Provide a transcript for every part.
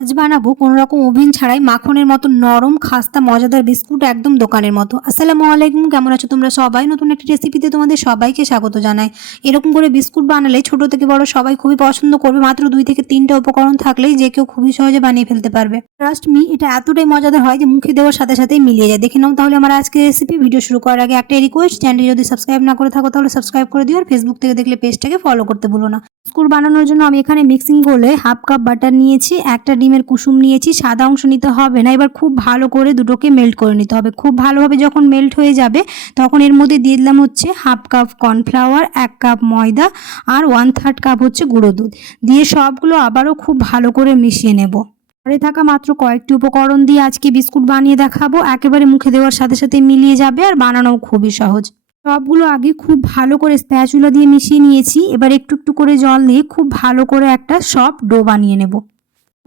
আজ বানাবো কোনো রকম ওভেন ছাড়াই মাখনের মতো নরম, খাস্তা, মজাদার বিস্কুট একদম দোকানের মতো। আসসালামু আলাইকুম, কেমন আছো তোমরা সবাই? নতুন একটা রেসিপিতে তোমাদের সবাইকে স্বাগত জানাই। এরকম করে বিস্কুট বানালে ছোট থেকে বড় সবাই খুবই পছন্দ করবে, মাত্র দুই থেকে তিনটা উপকরণ থাকলেই যে কেউ খুবই সহজে বানিয়ে ফেলতে পারবে। ট্রাস্ট মি এটা এতটাই মজাদার হয় যে মুখে দেওয়ার সাথে সাথেই মিলিয়ে যায়। দেখে নাও তাহলে আমার আজকে রেসিপি ভিডিও শুরু করার আগে একটা রিকোয়েস্ট চ্যানেলটি যদি সাবস্ক্রাইব না করে থাকো তাহলে সাবস্ক্রাইব করে দিও আর ফেসবুক থেকে দেখলে পেজটাকে ফলো করতে ভুলো না। বিস্কুট বানানোর জন্য আমি এখানে মিক্সিং বলে হাফ কাপ বাটার নিয়েছি, একটা ডিমের কুসুম নিয়েছি, সাদা অংশ নিতে হবে না। এবার খুব ভালো করে দুটোকে মেল্ট করে নিতে হবে। খুব ভালোভাবে যখন মেল্ট হয়ে যাবে, তখন এর মধ্যে দিয়ে দিলাম হচ্ছে হাফ কাপ কর্নফ্লাওয়ার এক কাপ ময়দা আর ওয়ান থার্ড কাপ হচ্ছে গুঁড়ো দুধ। দিয়ে সবগুলো আবারও খুব ভালো করে মিশিয়ে নেব। ঘরে থাকা মাত্র কয়েকটি উপকরণ দিয়ে আজকে বিস্কুট বানিয়ে দেখাবো। একেবারে মুখে দেওয়ার সাথে সাথে মিলিয়ে যাবে আর বানানোও খুবই সহজ। সবগুলো আগে খুব ভালো করে স্প্যাচুলা দিয়ে মিশিয়ে নিয়েছি। এবার একটু একটু করে জল দিয়ে খুব ভালো করে একটা সব ডো বানিয়ে নেব।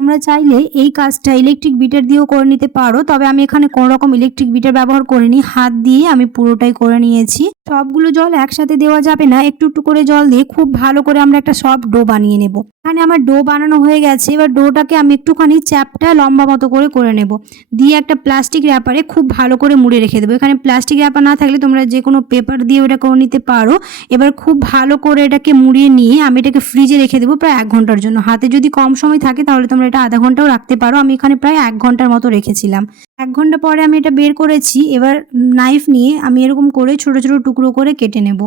তোমরা চাইলে এই কাজটা ইলেকট্রিক বিটার দিয়েও করে নিতে পারো, তবে আমি এখানে কোনো রকম ইলেকট্রিক বিটার ব্যবহার করিনি। হাত দিয়ে আমি পুরোটাই করে নিয়েছি। সবগুলো জল একসাথে দেওয়া যাবে না, একটু একটু করে জল দিয়ে খুব ভালো করে আমরা একটা সফট ডো বানিয়ে নেব। এখানে আমার ডো বানানো হয়ে গেছে, এবার ডোটাকে আমি একটুখানি চ্যাপটা লম্বা মতো করে করে নেব। দিয়ে একটা প্লাস্টিক র্যাপারে খুব ভালো করে মুড়ে রেখে দেবো। এখানে প্লাস্টিক র্যাপার না থাকলে তোমরা যে কোনো পেপার দিয়ে ওটা করে নিতে পারো। এবার খুব ভালো করে এটাকে মুড়িয়ে নিয়ে আমি এটাকে ফ্রিজে রেখে দেবো প্রায় এক ঘণ্টার জন্য। হাতে যদি কম সময় থাকে তাহলে তোমরা এটা আধা ঘন্টাও রাখতে পারো। আমি এখানে প্রায় এক ঘণ্টার মতো রেখেছিলাম। এক ঘণ্টা পরে আমি এটা বের করেছি। এবার নাইফ নিয়ে আমি এরকম করে ছোট ছোট টুকরো করে কেটে নেব।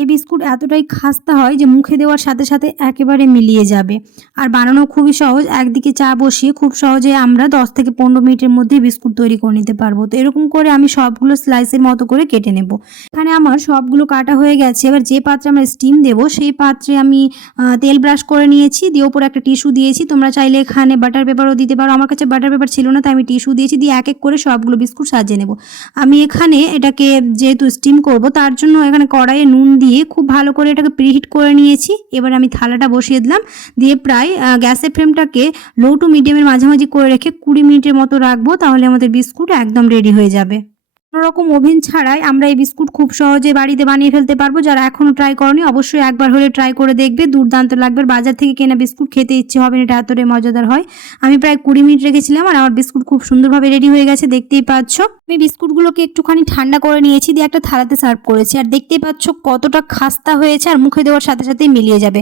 এই বিস্কুট এতটাই খাস্তা হয় যে মুখে দেওয়ার সাথে সাথে একেবারে মিলিয়ে যাবে। আর বানানো খুবই সহজ, একদিকে চা বসিয়ে খুব সহজে আমরা দশ থেকে পনেরো মিনিটের মধ্যে বিস্কুট তৈরি করে নিতে পারব। তো এরকম করে আমি সবগুলো স্লাইসের মতো করে কেটে নেব। এখানে আমার সবগুলো কাটা হয়ে গেছে। এবার যে পাত্রে আমরা স্টিম দেবো, সেই পাত্রে আমি তেল ব্রাশ করে নিয়েছি, দিয়ে ওপরে একটা টিস্যু দিয়েছি। তোমরা চাইলে এখানে বাটার পেপারও দিতে পারো। আমার কাছে বাটার পেপার ছিল না, তাই আমি টিস্যু দিয়েছি, দিয়ে এক এক করে সবগুলো বিস্কুট সাজিয়ে নেব। আমি এখানে এটাকে যেহেতু স্টিম করব, তার জন্য এখানে কড়াইয়ে নুন দিয়ে খুব ভালো করে এটাকে প্রিহিট করে নিয়েছি। এবার আমি থালাটা বসিয়ে দিলাম। দিয়ে প্রায় গ্যাসের ফ্লেমটাকে লো টু মিডিয়ামের মাঝামাঝি করে রেখে কুড়ি মিনিটের মতো রাখব, তাহলে আমাদের বিস্কুট একদম রেডি হয়ে যাবে। রকম ওভেন ছাড়াই আমরা এই বিস্কুট খুব সহজে বাড়িতে বানিয়ে ফেলতে পারব। যারা এখনও ট্রাই করনি, অবশ্যই একবার হলে ট্রাই করে দেখবে। দুর্দান্ত লাগবে। বাজার থেকে কেনা বিস্কুট খেতে ইচ্ছে হবে না, এটা এতটাই মজাদার হয়। আমি প্রায় কুড়ি মিনিট রেখেছিলাম আর আমার বিস্কুট খুব সুন্দরভাবে রেডি হয়ে গেছে, দেখতেই পাচ্ছ। আমি বিস্কুটগুলোকে একটুখানি ঠান্ডা করে নিয়েছি, দিয়ে একটা থালাতে সার্ভ করেছি। আর দেখতেই পাচ্ছ কতটা খাস্তা হয়েছে, আর মুখে দেওয়ার সাথে সাথেই মিলিয়ে যাবে।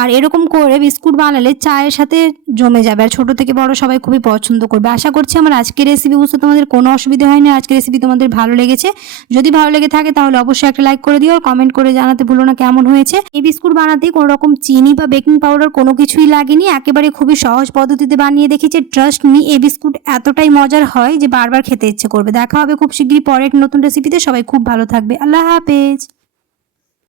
আর এরকম করে বিস্কুট বানালে চায়ের সাথে জমে যাবে। আর ছোটো থেকে বড় সবাই খুবই পছন্দ করবে। আশা করছি আমার আজকের রেসিপি বুঝতে তোমাদের কোনো অসুবিধা হয়নি। আজকের রেসিপি তোমাদের ভালো লেগেছে। যদি ভালো লেগে থাকে তাহলে অবশ্যই একটা লাইক করে দিও। আর কমেন্ট করে জানাতে ভুলো না কেমন হয়েছে। এই বিস্কুট বানাতে কোনো রকম চিনি বা বেকিং পাউডার কোনো কিছুই লাগেনি। একেবারে খুবই সহজ পদ্ধতিতে বানিয়ে দেখেছি। ট্রাস্ট মি এই বিস্কুট এতটাই মজার হয় যে বারবার খেতে ইচ্ছে করবে। দেখা হবে খুব শীঘ্রই পরের নতুন রেসিপিতে সবাই খুব ভালো থাকবে। আল্লাহ হাফেজ।